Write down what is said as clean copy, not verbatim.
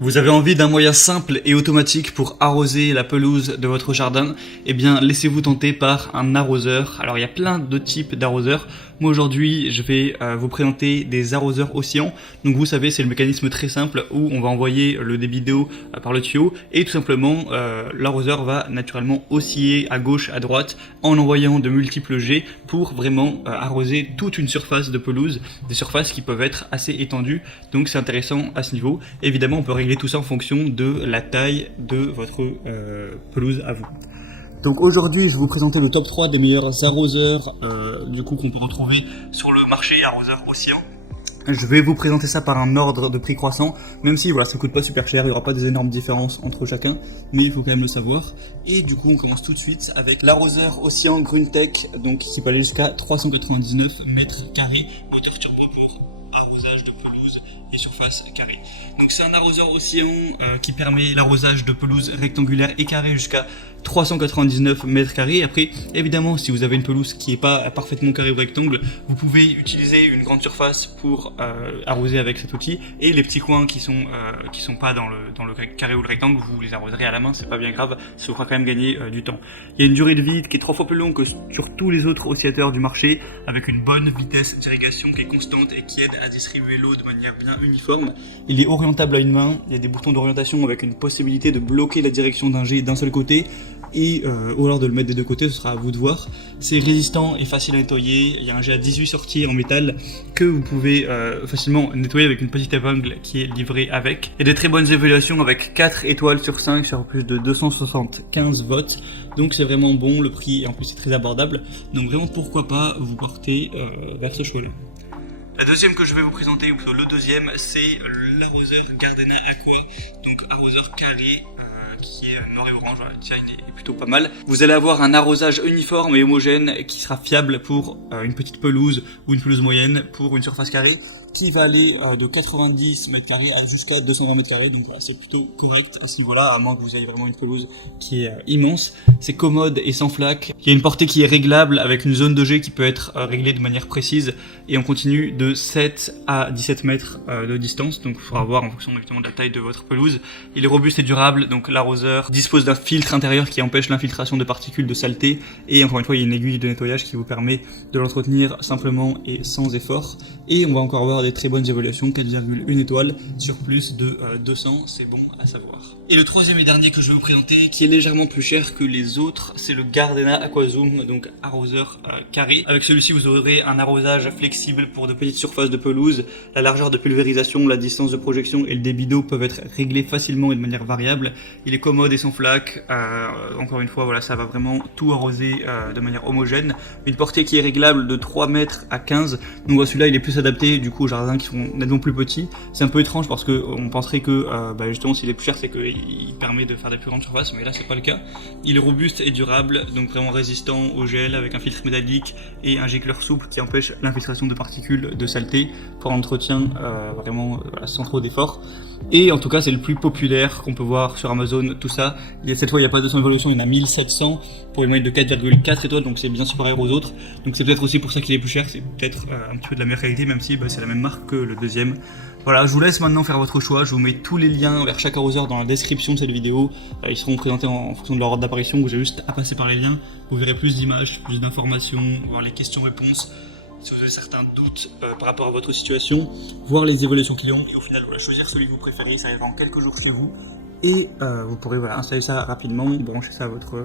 Vous avez envie d'un moyen simple et automatique pour arroser la pelouse de votre jardin? Eh bien, laissez-vous tenter par un arroseur. Alors, il y a plein de types d'arroseurs. Moi, aujourd'hui, je vais vous présenter des arroseurs oscillants. Donc, vous savez, c'est le mécanisme très simple où on va envoyer le débit d'eau par le tuyau et tout simplement, l'arroseur va naturellement osciller à gauche, à droite en envoyant de multiples jets pour vraiment arroser toute une surface de pelouse, des surfaces qui peuvent être assez étendues. Donc, c'est intéressant à ce niveau. Évidemment, on peut régler tout ça en fonction de la taille de votre pelouse à vous. Donc aujourd'hui, je vais vous présenter le top 3 des meilleurs arroseurs qu'on peut retrouver sur le marché arroseur oscillant. Je vais vous présenter ça par un ordre de prix croissant, même si voilà, ça coûte pas super cher, il n'y aura pas des énormes différences entre chacun, mais il faut quand même le savoir. Et du coup, on commence tout de suite avec l'arroseur oscillant Gruntech, donc qui peut aller jusqu'à 399 mètres carrés, moteur turbo pour arrosage de pelouse et surface carrée. Donc c'est un arroseur oscillant qui permet l'arrosage de pelouse rectangulaire et carrée jusqu'à 399 mètres carrés. Après, évidemment, si vous avez une pelouse qui n'est pas parfaitement carrée ou rectangle, vous pouvez utiliser une grande surface pour arroser avec cet outil. Et les petits coins qui sont pas dans le carré ou le rectangle, vous les arroserez à la main, c'est pas bien grave, ça vous fera quand même gagner du temps. Il y a une durée de vie qui est 3 fois plus longue que sur tous les autres oscillateurs du marché, avec une bonne vitesse d'irrigation qui est constante et qui aide à distribuer l'eau de manière bien uniforme. Il est orientable à une main, il y a des boutons d'orientation avec une possibilité de bloquer la direction d'un jet d'un seul côté. Et ou alors de le mettre des deux côtés, ce sera à vous de voir. C'est résistant et facile à nettoyer. Il y a un jet à 18 sorties en métal que vous pouvez facilement nettoyer avec une petite épingle qui est livrée avec. Il y a des très bonnes évaluations avec 4 étoiles sur 5 sur plus de 275 votes. Donc c'est vraiment bon, le prix en plus c'est très abordable. Donc vraiment pourquoi pas vous porter vers ce choix-là. La deuxième que je vais vous présenter, ou plutôt le deuxième, c'est l'arroseur Gardena Aqua, donc arroseur carré qui est noir et orange, le design est plutôt pas mal. Vous allez avoir un arrosage uniforme et homogène qui sera fiable pour une petite pelouse ou une pelouse moyenne pour une surface carrée qui va aller de 90 mètres carrés à jusqu'à 220 mètres carrés. Donc voilà, c'est plutôt correct à ce niveau-là, à moins que vous ayez vraiment une pelouse qui est immense. C'est commode et sans flaque. Il y a une portée qui est réglable avec une zone de jet qui peut être réglée de manière précise et on continue de 7 à 17 mètres de distance. Donc il faudra voir en fonction exactement de la taille de votre pelouse. Il est robuste et durable, donc l'arroseur dispose d'un filtre intérieur qui empêche l'infiltration de particules de saleté et encore une fois il y a une aiguille de nettoyage qui vous permet de l'entretenir simplement et sans effort. Et on va encore avoir des très bonnes évaluations, 4,1 étoiles sur plus de 200, c'est bon à savoir. Et le troisième et dernier que je vais vous présenter, qui est légèrement plus cher que les autres, c'est le Gardena Aquazoom, donc arroseur carré. Avec celui-ci, vous aurez un arrosage flexible pour de petites surfaces de pelouse. La largeur de pulvérisation, la distance de projection et le débit d'eau peuvent être réglés facilement et de manière variable. Il est commode et sans flaque. Encore une fois, voilà, ça va vraiment tout arroser de manière homogène. Une portée qui est réglable de 3 mètres à 15. Donc celui-là, il est plus adapté du coup aux jardins qui sont nettement plus petits. C'est un peu étrange parce qu'on penserait que justement, s'il est plus cher, c'est qu'il permet de faire des plus grandes surfaces, mais là c'est pas le cas. Il est robuste et durable, donc vraiment résistant au gel avec un filtre métallique et un gicleur souple qui empêche l'infiltration de particules de saleté pour l'entretien vraiment sans trop d'efforts. Et en tout cas c'est le plus populaire qu'on peut voir sur Amazon, tout ça. Cette fois il n'y a pas 200 évaluations, il y en a 1700 pour une moyenne de 4,4 étoiles, donc c'est bien supérieur aux autres. Donc c'est peut-être aussi pour ça qu'il est plus cher, c'est peut-être un petit peu de la meilleure qualité, même si c'est la même marque que le deuxième. Voilà, je vous laisse maintenant faire votre choix, je vous mets tous les liens vers chaque arroseur dans la description de cette vidéo. Ils seront présentés en fonction de leur ordre d'apparition, vous avez juste à passer par les liens. Vous verrez plus d'images, plus d'informations, voir les questions-réponses. Si vous avez certains doutes par rapport à votre situation, voir les évaluations qu'ils ont et au final choisir celui que vous préférez, ça arrivera en quelques jours chez vous. Et vous pourrez installer ça rapidement, brancher ça à votre